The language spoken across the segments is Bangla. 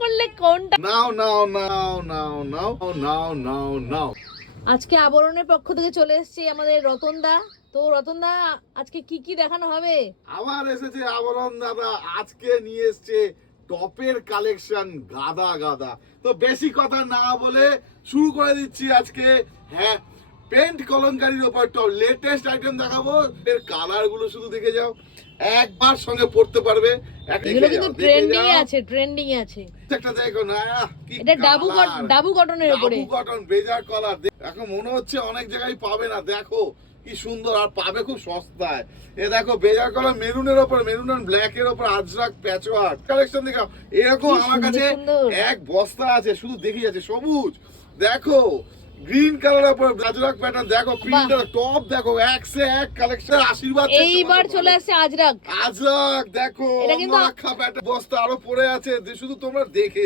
করলে কোনটা? আজকে আবরণের পক্ষ থেকে চলে এসেছি আমাদের রতনদা। তো রতনদা, আজকে কি কি দেখানো হবে? আবার এসেছে আবরণ দাদা, আজকে নিয়ে এসছে টপের কালেকশন গাদা গাদা। তো বেশি কথা না বলে শুরু করে দিচ্ছি আজকে। হ্যাঁ, পেন্ট কলমকারীর উপর টপ লেটেস্ট আইটেম দেখাবো। এর কালার গুলো শুধু দেখে যাও, একবার সঙ্গে পড়তে পারবে। এগুলো কিন্তু ট্রেন্ডিং আছে। একটা দেখো না, কি এটা ডাবু কটনের উপরে, ডাবু কটন বেজার কলার। এখন মনে হচ্ছে অনেক জায়গায় পাবে না, দেখো কি সুন্দর, আর পাবে খুব সস্তায়। এ দেখো বেজার কলার মেরুনের উপর, মেরুন এন্ড ব্ল্যাক এর উপর আজরাক প্যাচওয়ার্ক কালেকশন দেখাও। এরকম আমার কাছে এক বস্তা আছে, শুধু দেখি যাচ্ছে। সবুজ দেখো, গ্রিন কালারের উপর আজরাক প্যাটার্ন দেখো, প্রিন্টার টপ দেখো, এক সে এক কালেকশন। আশীর্বাদ এইবার চলে আসছে আজরাক দেখো, অঙ্গরাখা প্যাটার্ন বস্তা আরো পড়ে আছে, শুধু তোমরা দেখে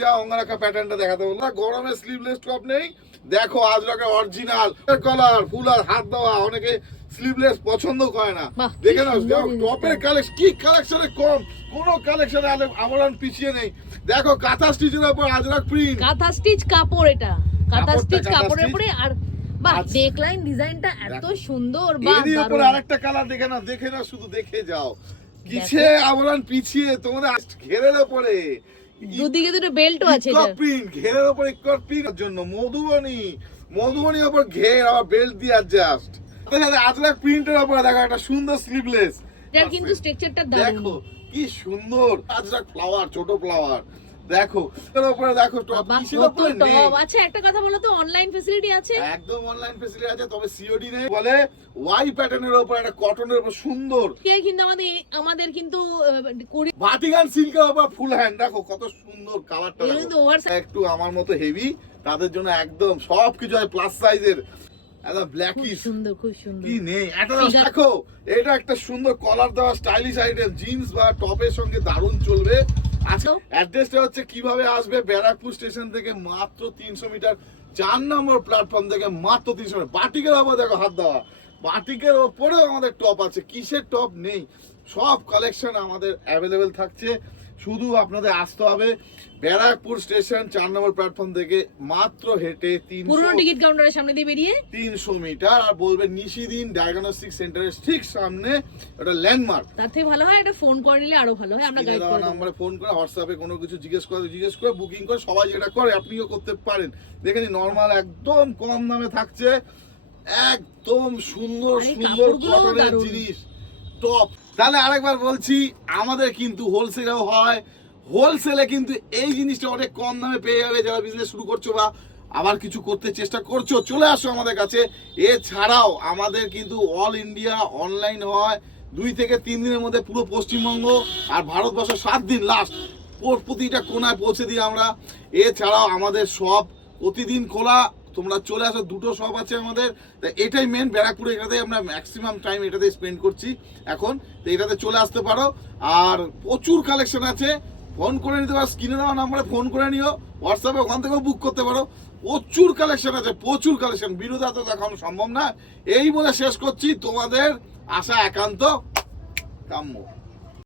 যাও অঙ্গরাখা প্যাটার্নটা দেখাতে বলবো। গরমে স্লিভলেস টপ নেই, দেখো আজরাকের অরিজিনাল কলার, ফুল আর হাত দেওয়া। অনেকে স্লিভলেস পছন্দ করে না, দেখে নাও টপের কালেকশন। কি কালেকশনে কম, কোন কালেকশনে আবরণ পিছিয়ে নেই। দেখো কাঁথা স্টিচের উপর আজরাক প্রিন্ট, কাঁথা স্টিচ কাপড়, এটা কাঁথা স্টিচ কাপড়ের উপরে। আর বাহ, নেকলাইন ডিজাইনটা এত সুন্দর। বাহ, এর উপর আরেকটা কালার দেখে না, শুধু দেখে যাও। কিছে আবরণ পিছিয়ে তোমাদের ঘেরের উপরে দুদিকে দুটো বেল্টও আছে। এটা প্রিন্ট ঘেরের উপর ইকট প্রিন্টের জন্য মধুবনী উপর ঘের আবার বেল্ট দিয়ে অ্যাডজাস্ট। আজরাক প্রিন্টের উপর দেখো একটা সুন্দর স্লিভলেস। এটার কিন্তু স্ট্রাকচারটা দারুণ, দেখো কি সুন্দর। আজরাক ফ্লাওয়ার, ছোট ফ্লাওয়ার দেখো, এর উপরে দেখো টপ কিসের উপরে নেই। আচ্ছা, একটা কথা বলো তো, অনলাইন ফ্যাসিলিটি আছে? একদম অনলাইন ফ্যাসিলিটি আছে, তবে সিওডি নেই। বলে ওয়াই প্যাটার্নের উপর একটা কটনের উপর সুন্দর। কিন্তু আমাদের কিন্তু ভাটিকান সিল্কের উপর ফুল হ্যান্ড, দেখো কত সুন্দর কালারটা। একটু আমার মতো হেভি তাদের জন্য একদম সবকিছু হয় প্লাস সাইজের। একদম ব্ল্যাকিশ, সুন্দর, খুব সুন্দর। কি নেই এটা দেখো, এটা একটা সুন্দর কলার দেওয়া স্টাইলিশ আইটেম, জিন্স বা টপের সঙ্গে দারুণ চলবে। আচ্ছা, অ্যাড্রেসটা হচ্ছে কিভাবে আসবে, ব্যারাকপুর স্টেশন থেকে মাত্র 300 মিটার, 4 নম্বর প্ল্যাটফর্ম থেকে মাত্র 300 মিটার। বাটিকের উপর দেখো হাত দেওয়া, বাটিকের ওপরেও আমাদের টপ আছে, কিসের টপ নেই। সব কালেকশন আমাদের অ্যাভেলেবেল থাকছে, শুধু আপনাদের আসতে হবে ব্যারাকপুর স্টেশন 4 নম্বর প্ল্যাটফর্ম থেকে মাত্র হেঁটে 300 টিকিট কাউন্টারের সামনে দিয়ে বেরিয়ে 300 মিটার, আর বলবেন নিশিদিন ডায়াগনস্টিক সেন্টারের ঠিক সামনে। এটা ল্যান্ডমার্ক। তার থেকে ভালো হয় একটা ফোন করে নিলে আরো ভালো হয়। আমরা গাইড করে দেব, নম্বরে ফোন করে, হোয়াটসঅ্যাপে কোনো কিছু জিজ্ঞেস করে বুকিং করে, সবাই যেটা করে আপনিও করতে পারেন। দেখেন নরমাল একদম কম দামে থাকছে, একদম সুন্দর কটনের জিনিস টপ। তাহলে আরেকবার বলছি, আমাদের কিন্তু হোলসেলেও হয়। হোলসেলে কিন্তু এই জিনিসটা অনেক কম দামে পেয়ে যাবে। যারা বিজনেস শুরু করছো বা আবার কিছু করতে চেষ্টা করছো, চলে আসো আমাদের কাছে। এছাড়াও আমাদের কিন্তু অল ইন্ডিয়া অনলাইন হয়, 2 থেকে 3 দিনের মধ্যে পুরো পশ্চিমবঙ্গ আর ভারতবর্ষ 7 দিন লাস্ট প্রতিটা কোনায় পৌঁছে দিই আমরা। এছাড়াও আমাদের সব প্রতিদিন খোলা, তোমরা চলে আসো। 2টো শপ আছে আমাদের, এটাই মেন ব্যারাকপুরে, এটাতে আমরা ম্যাক্সিমাম টাইম এটাতে স্পেন্ড করছি এখন। তো এটাতে চলে আসতে পারো, আর প্রচুর কালেকশন আছে। ফোন করে নিতে পারো, স্ক্রিনে দেওয়া নাম্বারে ফোন করে নিও, হোয়াটসঅ্যাপে ওখান থেকেও বুক করতে পারো। প্রচুর কালেকশন আছে, প্রচুর কালেকশন, বিরোধা তো দেখানো সম্ভব না। এই বলে শেষ করছি, তোমাদের আশা একান্ত কাম্য।